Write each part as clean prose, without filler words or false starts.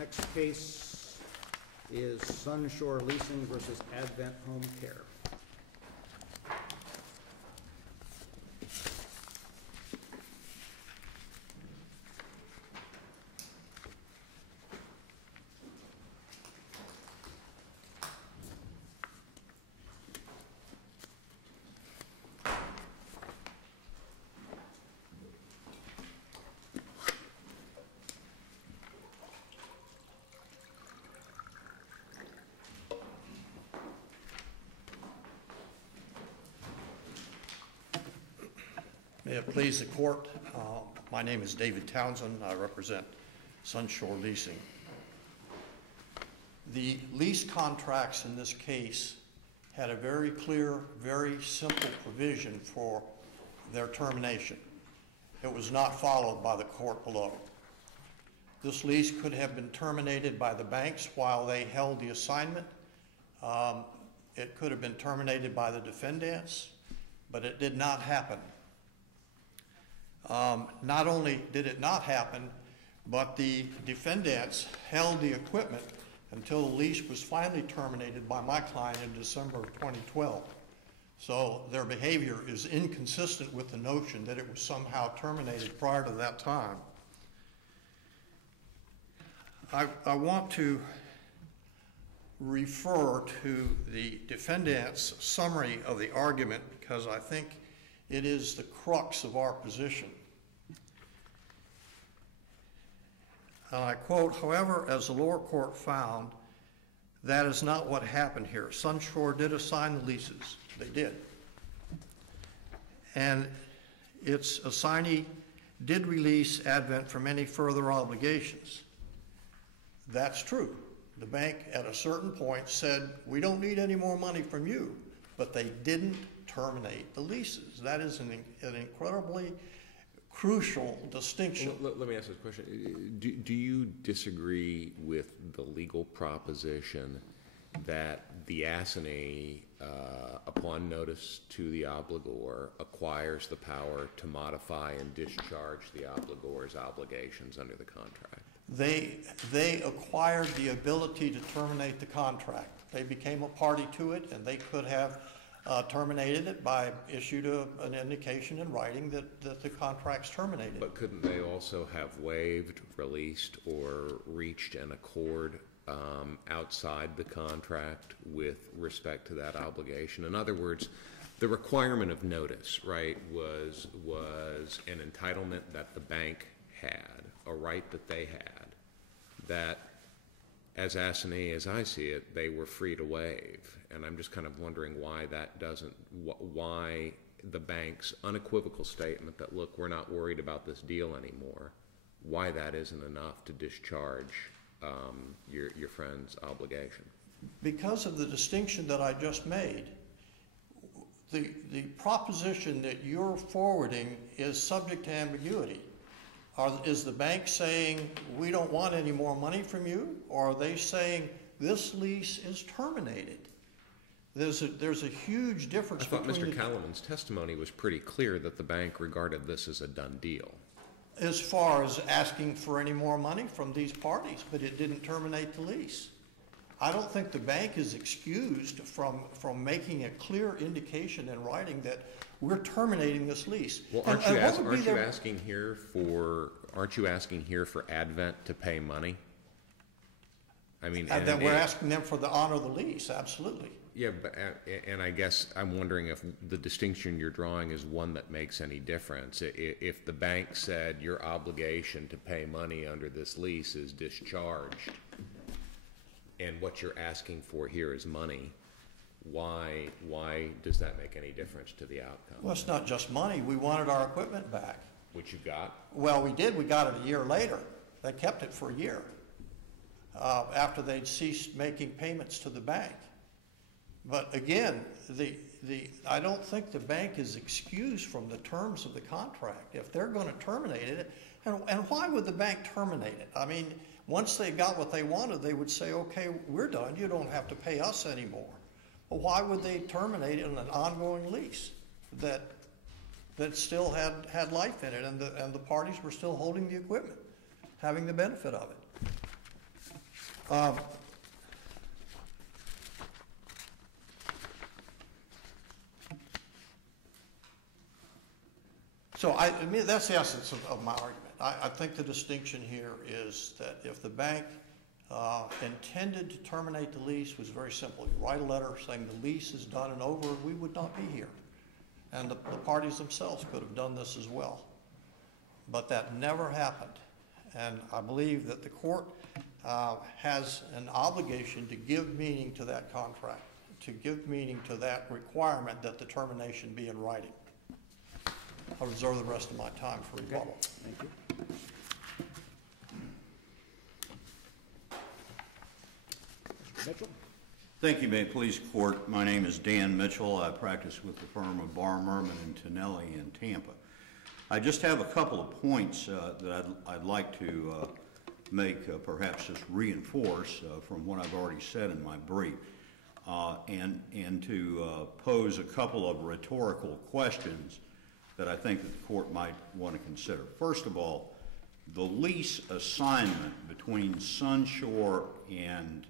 Next case is Sunshore Leasing versus Advent Home Care. May it please the court, my name is David Townsend. I represent Sunshore Leasing. The lease contracts in this case had a very clear, very simple provision for their termination. It was not followed by the court below. This lease could have been terminated by the banks while they held the assignment. It could have been terminated by the defendants, but it did not happen. Not only did it not happen, but the defendants held the equipment until the lease was finally terminated by my client in December of 2012. So their behavior is inconsistent with the notion that it was somehow terminated prior to that time. I want to refer to the defendant's summary of the argument because I think it is the crux of our position. And I quote, "However, as the lower court found, that is not what happened here. Sunshore did assign the leases. They did. And its assignee did release Advent from any further obligations." That's true. The bank at a certain point said, "We don't need any more money from you," but they didn't terminate the leases. That is an incredibly crucial distinction. Let me ask this question. Do you disagree with the legal proposition that the assignee, upon notice to the obligor, acquires the power to modify and discharge the obligor's obligations under the contract? They acquired the ability to terminate the contract. They became a party to it, and they could have terminated it by issued an indication in writing that the contract's terminated. But couldn't they also have waived, released, or reached an accord outside the contract with respect to that obligation? In other words, the requirement of notice, right, was an entitlement that the bank had, a right that they had, that as assignee, as I see it, they were free to waive. And I'm just kind of wondering why that doesn't, why the bank's unequivocal statement that, look, we're not worried about this deal anymore, why that isn't enough to discharge your friend's obligation. Because of the distinction that I just made, the proposition that you're forwarding is subject to ambiguity. Is the bank saying, we don't want any more money from you? Or are they saying, this lease is terminated? There's a huge difference between... I thought Mr. Callman's testimony was pretty clear that the bank regarded this as a done deal. As far as asking for any more money from these parties, but it didn't terminate the lease. I don't think the bank is excused from making a clear indication in writing that we're terminating this lease. Well, aren't you asking here for Advent to pay money? I mean, that we're asking them for the honor of the lease, absolutely. Yeah, but and I guess I'm wondering if the distinction you're drawing is one that makes any difference. If the bank said your obligation to pay money under this lease is discharged, and what you're asking for here is money, why does that make any difference to the outcome? Well, it's not just money. We wanted our equipment back. Which you got? Well, we did. We got it a year later. They kept it for a year after they'd ceased making payments to the bank. But again, I don't think the bank is excused from the terms of the contract. If they're going to terminate it, and why would the bank terminate it? I mean, once they got what they wanted, they would say, okay, we're done. You don't have to pay us anymore. Well, why would they terminate it in an ongoing lease that still had life in it, and the parties were still holding the equipment, having the benefit of it? So I mean, that's the essence of my argument. I think the distinction here is that if the bank intended to terminate the lease, was very simple. You write a letter saying the lease is done and over, we would not be here. And the parties themselves could have done this as well. But that never happened. And I believe that the court has an obligation to give meaning to that contract, to give meaning to that requirement that the termination be in writing. I'll reserve the rest of my time for rebuttal. Thank you. Mr. Mitchell? Thank you, may it please the court. My name is Dan Mitchell. I practice with the firm of Barr, Merman, and Tonelli in Tampa. I just have a couple of points that I'd like to make, perhaps just reinforce from what I've already said in my brief, and to pose a couple of rhetorical questions that I think that the court might want to consider. First of all, the lease assignment between Sunshore and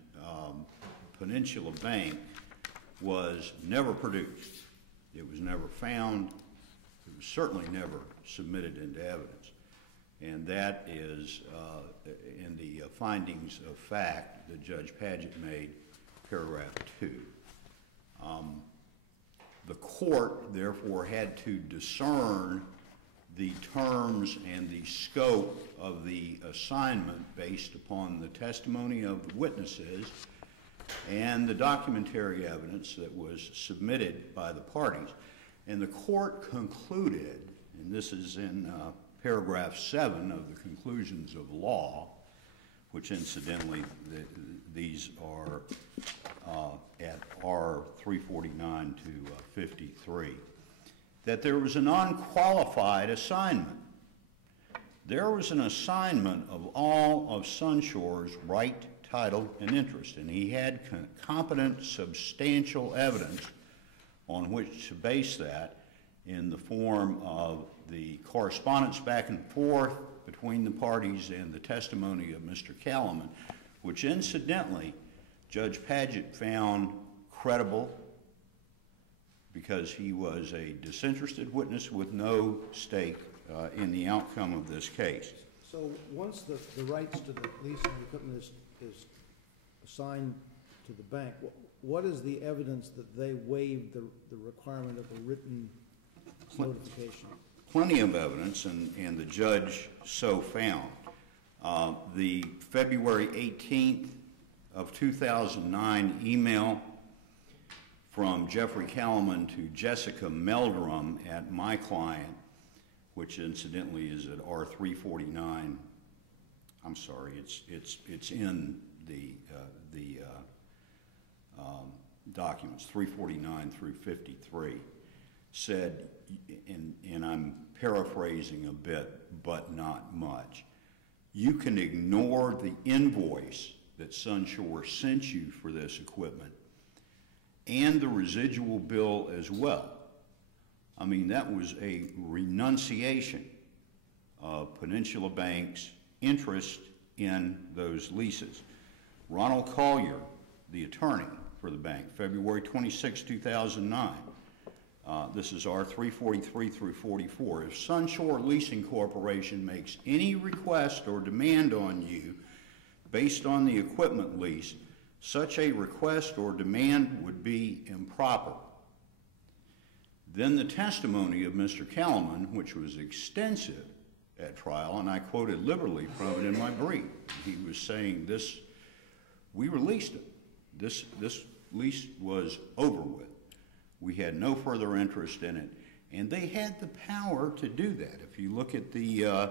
Peninsula Bank was never produced. It was never found. It was certainly never submitted into evidence. And that is in the findings of fact that Judge Padgett made, paragraph 2. The court, therefore, had to discern the terms and the scope of the assignment based upon the testimony of the witnesses and the documentary evidence that was submitted by the parties. And the court concluded, and this is in paragraph 7 of the conclusions of law, which incidentally these are at R 349 to 53, that there was a non-qualified assignment. There was an assignment of all of Sunshore's right, title, and interest, and he had competent, substantial evidence on which to base that in the form of the correspondence back and forth between the parties and the testimony of Mr. Kalaman, which incidentally Judge Padgett found credible because he was a disinterested witness with no stake in the outcome of this case. So once the rights to the lease and equipment is assigned to the bank, what is the evidence that they waived the requirement of a written notification? Plenty of evidence, and the judge so found. The February 18th of 2009 email from Jeffrey Kalaman to Jessica Meldrum at my client, which incidentally is at R 349. I'm sorry, it's in the documents 349 through 53. Said, and I'm paraphrasing a bit, but not much, you can ignore the invoice that Sunshore sent you for this equipment and the residual bill as well. I mean, that was a renunciation of Peninsula Bank's interest in those leases. Ronald Collier, the attorney for the bank, February 26, 2009, this is R 343 through 44. If Sunshore Leasing Corporation makes any request or demand on you based on the equipment lease, such a request or demand would be improper. Then the testimony of Mr. Kalaman, which was extensive at trial, and I quoted liberally from it in my brief. He was saying this, we released it. This lease was over with. We had no further interest in it, and they had the power to do that. If you look at the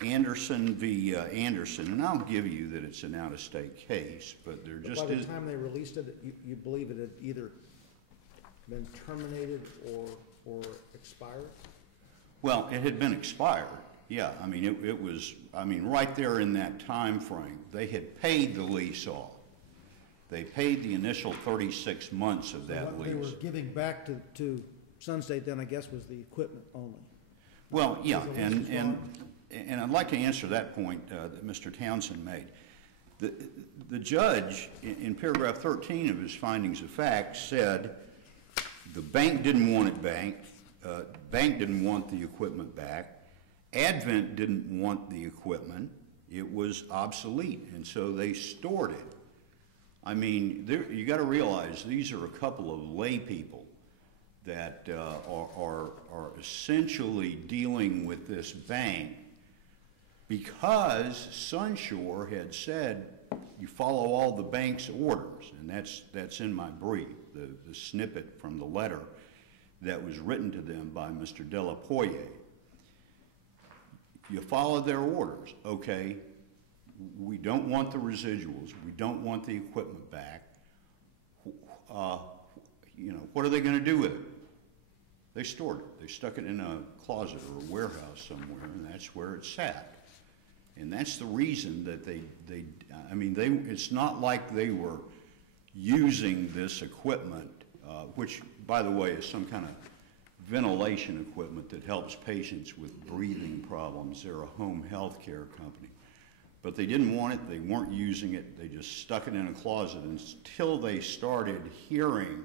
Anderson v. Anderson, and I'll give you that it's an out-of-state case, but there just by the time they released it, you believe it had either been terminated or expired? Well, it had been expired. Yeah, I mean, it was, I mean, right there in that time frame, they had paid the lease off. They paid the initial 36 months of that lease. What they were giving back to Sunstate then, I guess, was the equipment only. Well, yeah, and I'd like to answer that point that Mr. Townsend made. The judge, in paragraph 13 of his findings of fact, said the bank didn't want it back, bank didn't want the equipment back, Advent didn't want the equipment, it was obsolete, and so they stored it. I mean, you got to realize these are a couple of lay people that are essentially dealing with this bank because Sunshore had said you follow all the bank's orders, and that's in my brief, the snippet from the letter that was written to them by Mr. Delapoye. You follow their orders, okay? We don't want the residuals. We don't want the equipment back. You know, what are they going to do with it? They stored it. They stuck it in a closet or a warehouse somewhere, and that's where it sat. And that's the reason that it's not like they were using this equipment, which, by the way, is some kind of ventilation equipment that helps patients with breathing problems. They're a home health care company. But they didn't want it, they weren't using it, they just stuck it in a closet until they started hearing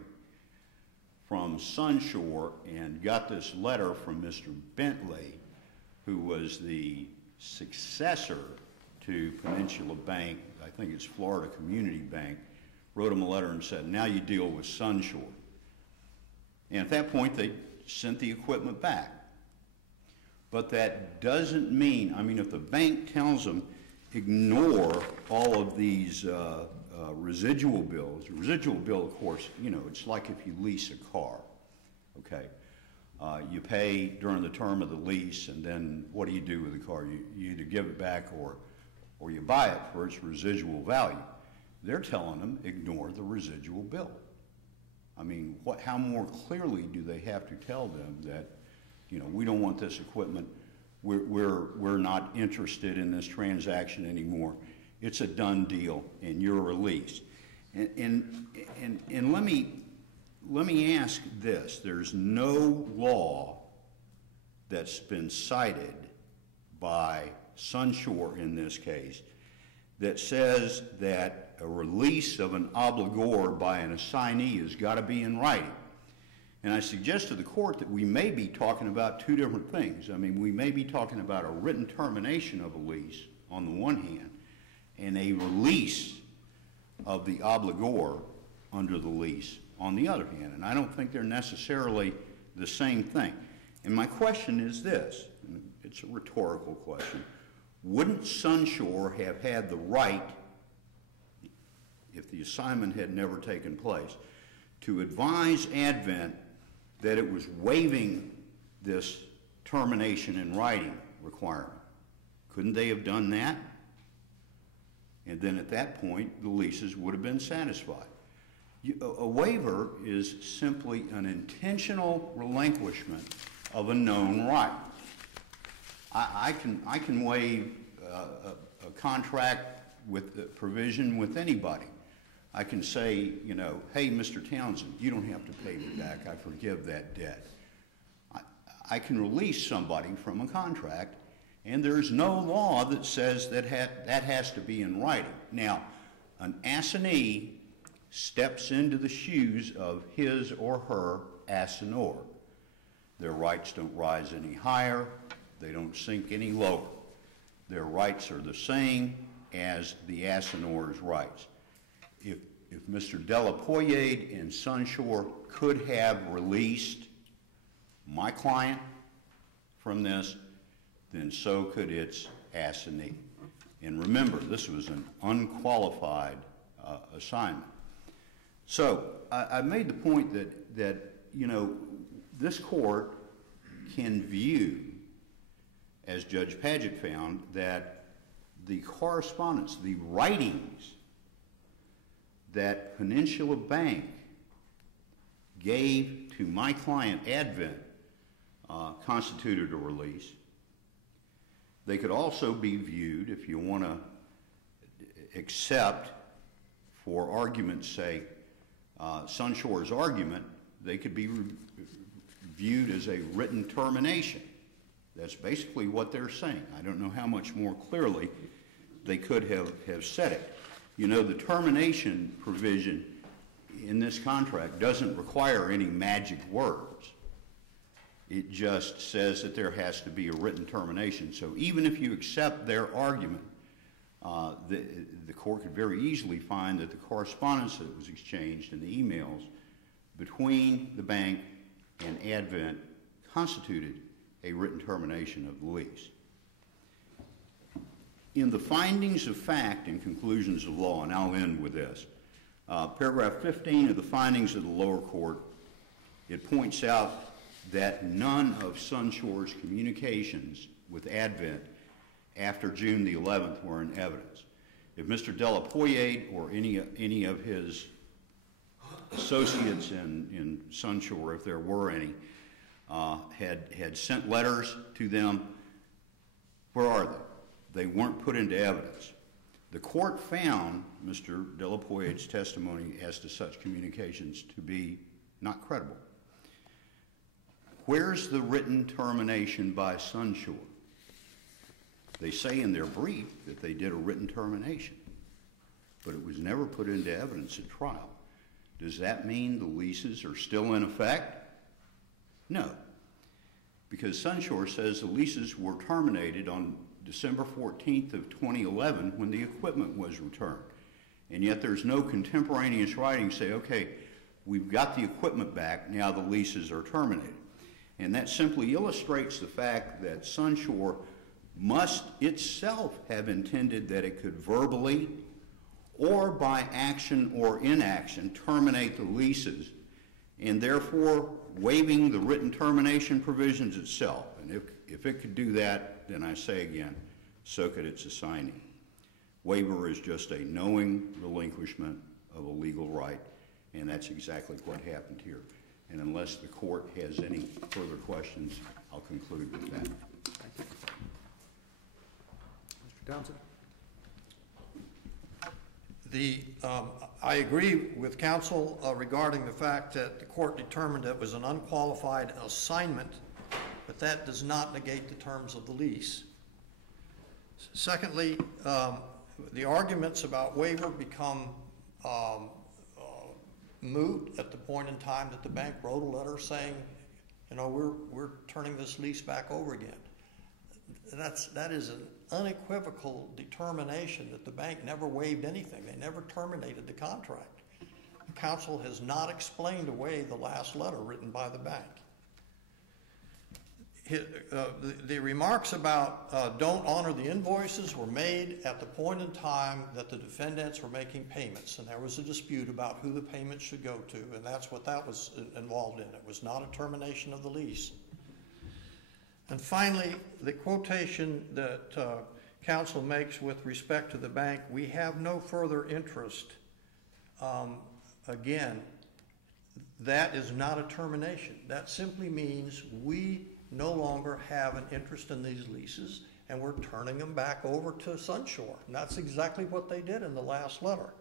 from Sunshore and got this letter from Mr. Bentley, who was the successor to Peninsula Bank, I think it's Florida Community Bank, wrote him a letter and said, now you deal with Sunshore. And at that point, they sent the equipment back. But that doesn't mean, I mean, if the bank tells them, ignore all of these residual bills. A residual bill, of course, you know, it's like if you lease a car, okay? You pay during the term of the lease, and then what do you do with the car? You either give it back or you buy it for its residual value. They're telling them, ignore the residual bill. I mean, how more clearly do they have to tell them that, you know, we don't want this equipment, we're not interested in this transaction anymore. It's a done deal, and you're released. And let me ask this: there's no law that's been cited by Sunshore in this case that says that a release of an obligor by an assignee has got to be in writing. And I suggest to the court that we may be talking about two different things. I mean, we may be talking about a written termination of a lease on the one hand and a release of the obligor under the lease on the other hand. And I don't think they're necessarily the same thing. And my question is this, and it's a rhetorical question: wouldn't Sunshore have had the right, if the assignment had never taken place, to advise Advent that it was waiving this termination in writing requirement? Couldn't they have done that? And then at that point, the leases would have been satisfied. A waiver is simply an intentional relinquishment of a known right. I can waive a contract with the provision with anybody. I can say, you know, hey, Mr. Townsend, you don't have to pay me back. I forgive that debt. I can release somebody from a contract, and there's no law that says that has to be in writing. Now, an assignee steps into the shoes of his or her assignor. Their rights don't rise any higher. They don't sink any lower. Their rights are the same as the assignor's rights. If Mr. Delapoye and Sunshore could have released my client from this, then so could its assignee. And remember, this was an unqualified assignment. So I made the point that you know, this court can view, as Judge Padgett found, that the correspondence, the writings that Peninsula Bank gave to my client Advent constituted a release. They could also be viewed, if you want to accept, for argument's sake, Sunshore's argument, they could be viewed as a written termination. That's basically what they're saying. I don't know how much more clearly they could have said it. You know, the termination provision in this contract doesn't require any magic words. It just says that there has to be a written termination. So even if you accept their argument, the court could very easily find that the correspondence that was exchanged and the emails between the bank and Advent constituted a written termination of the lease. In the findings of fact and conclusions of law, and I'll end with this, paragraph 15 of the findings of the lower court, it points out that none of Sunshore's communications with Advent after June the 11th were in evidence. If Mr. Delapoyade or any of his associates in Sunshore, if there were any, had sent letters to them, where are they? They weren't put into evidence. The court found Mr. Delapoyade's testimony as to such communications to be not credible. Where's the written termination by Sunshore? They say in their brief that they did a written termination, but it was never put into evidence at trial. Does that mean the leases are still in effect? No, because Sunshore says the leases were terminated on December 14th of 2011 when the equipment was returned. And yet there's no contemporaneous writing say, okay, we've got the equipment back, now the leases are terminated. And that simply illustrates the fact that Sunshore must itself have intended that it could verbally or by action or inaction terminate the leases, and therefore waiving the written termination provisions itself. And if it could do that, then I say again, so could its assignee. Waiver is just a knowing relinquishment of a legal right, and that's exactly what happened here. And unless the court has any further questions, I'll conclude with that. Thank you. Mr. Townsend? I agree with counsel regarding the fact that the court determined it was an unqualified assignment, but that does not negate the terms of the lease. Secondly, the arguments about waiver become moot at the point in time that the bank wrote a letter saying, you know, we're turning this lease back over again. That is an unequivocal determination that the bank never waived anything. They never terminated the contract. The counsel has not explained away the last letter written by the bank. The remarks about don't honor the invoices were made at the point in time that the defendants were making payments, and there was a dispute about who the payments should go to, and that's what that was involved in. It was not a termination of the lease. And finally, the quotation that counsel makes with respect to the bank, we have no further interest. Again, that is not a termination. That simply means we no longer have an interest in these leases, and we're turning them back over to Sunshore. And that's exactly what they did in the last letter.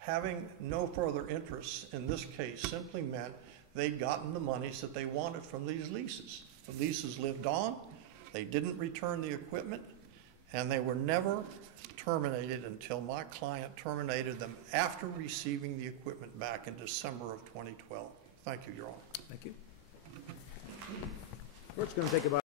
Having no further interest in this case simply meant they'd gotten the monies that they wanted from these leases. The leases lived on, they didn't return the equipment, and they were never terminated until my client terminated them after receiving the equipment back in December of 2012. Thank you, Your Honor. Thank you. Court's going to take about